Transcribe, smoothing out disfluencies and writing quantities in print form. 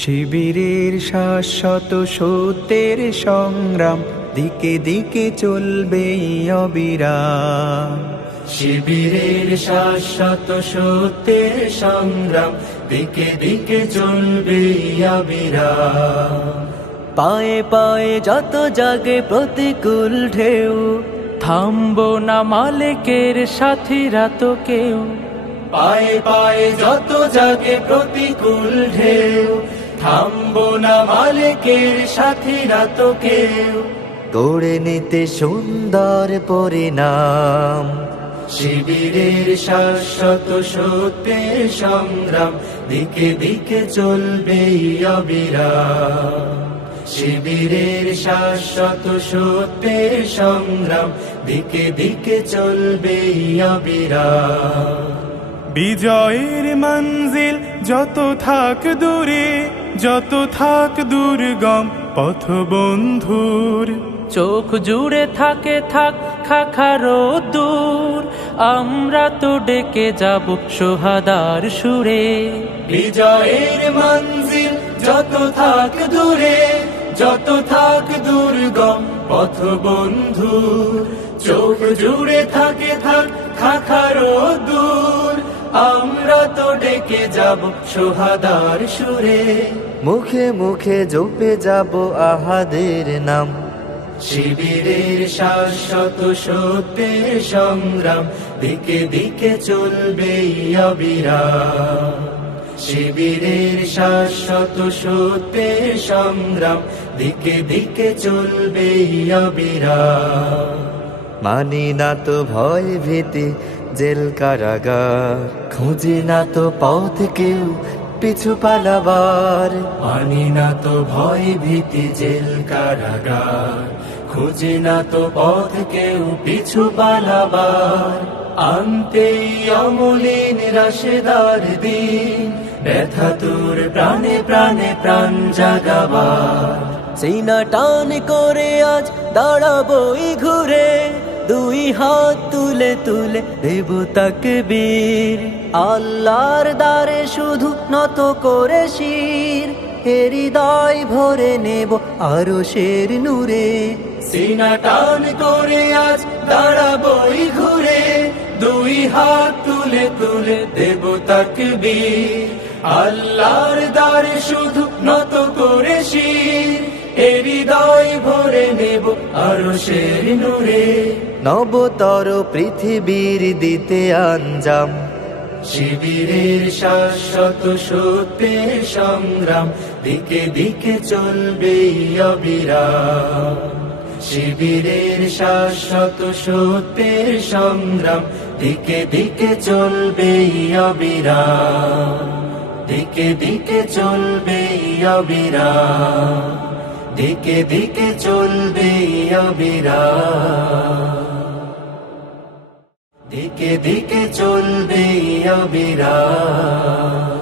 শিবিরের শাশ্বত সত্যের সংগ্রাম দিকে দিকে চলবে অবিরাম। শিবিরের শাশ্বত সত্যের সংগ্রাম দিকে দিকে চলবে অবিরাম। পায়ে পায়ে যত জাগে প্রতিকূল ঢেউ, থামবো না মালিকের সাথীরা তো কেউ। পায়ে পায়ে যত জাগে প্রতিকূল ঢেউ, থামবো না মালিকের সাথীরা তো কেউ। গড়ে নিতে সুন্দর পরিণাম, শিবিরের শাশ্বত সত্যের সংগ্রাম দিকে দিকে চলবে অবিরাম। শিবিরের শাশ্বত সত্যের সংগ্রাম দিকে দিকে চলবে অবিরাম। বিজয়ের মঞ্জিল যত থাক দূরে, যত থাক দুর্গম পথ বন্ধুর। চোখ জুড়ে থাকে থাক খাখারো দূর, আমরা তো ডেকে যাব সোহাদার সুরে। বিজয়ের মঞ্জিল যত থাক দূরে, যত থাক দুর্গম পথ বন্ধুর। চোখ জুড়ে থাকে থাক খাখারো দূর, আমরা তো ডেকে যাব সোহাদার সুরে। মুখে মুখে জপে যাব আহাদের নাম, শিবিরের শাশ্বত সত্যের সংগ্রাম দিকে দিকে চলবে অবিরাম। শিবিরের শাশ্বত সত্যের সংগ্রাম দিকে দিকে চলবে অবিরাম। মানি না তো ভয় ভীতি জেল কারাগার, খুঁজি না তো পথ কেউ পিছু পালাবার। মানি না তো ভয় ভীতি জেল কারাগার, খুঁজে না তো পথ কেউ পিছু পালাবার। আনতে অমলিন রাশেদার দিন, ব্যথা তোর প্রাণে প্রাণে প্রাণ জাগাবার। সিনা টান করে আজ দাঁড়াবই ঘুরে, দুই হাত তুলে তুলে দেব তাকবীর। আল্লাহর দ্বারে শুধু নত করে শির, হৃদয় ভরে নেব আরশের নূরে। সিনা টান করে আজ দাঁড়াবই ঘুরে, দুই হাত তুলে তুলে দেব তাকবীর। আল্লাহর দ্বারে শুধু নত করে শির, হৃদয় ভরে নেব আরশের নূরে। নবতর পৃথিবীর দিতে আঞ্জাম, শিবিরের শাশ্বত সত্যের সংগ্রাম দিকে দিকে চলবে অবিরাম। শিবিরের শাশ্বত সত্যের সংগ্রাম দিকে দিকে চলবে অবিরাম। দিকে দিকে চলবে অবিরাম, দিকে দিকে চলবে অবিরাম। দিকে দিকে চলবে অবিরাম।